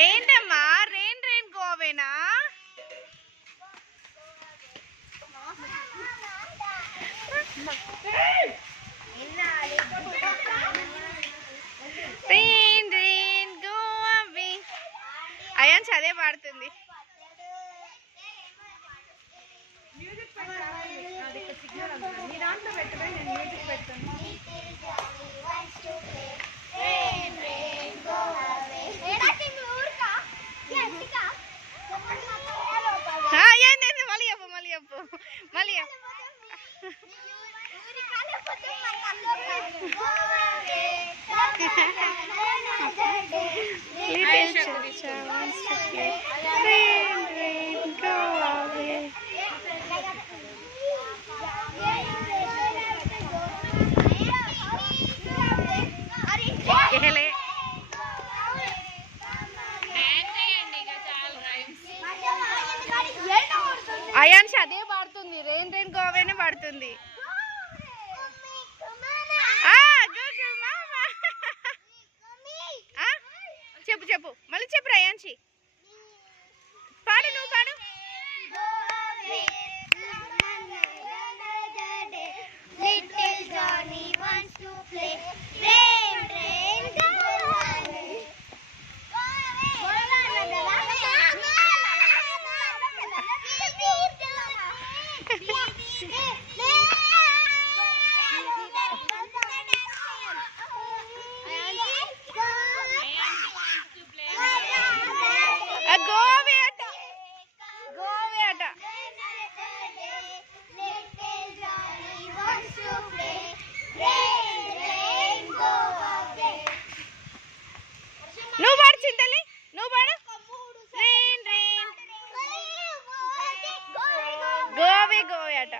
ఏంటమ్మా rain rain గోవేనా? Rain rain go away. Ayaan చదే పాడుతుంది. మళ్ళీ అయాన్షి అదే పాడుతుంది, రెయిన్ రెయిన్ గోవేనే పాడుతుంది. చెప్పు చెప్పు మళ్ళీ చెప్పు అయాన్షి. పాడు, నువ్వు పాడు. నువ్వు పాడు చింతలి, నువ్వు పాడు. రెయిన్ రెయిన్ గోవే గోవే అట.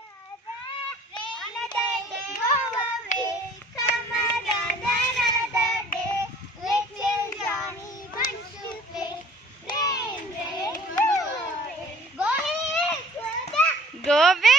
గోవే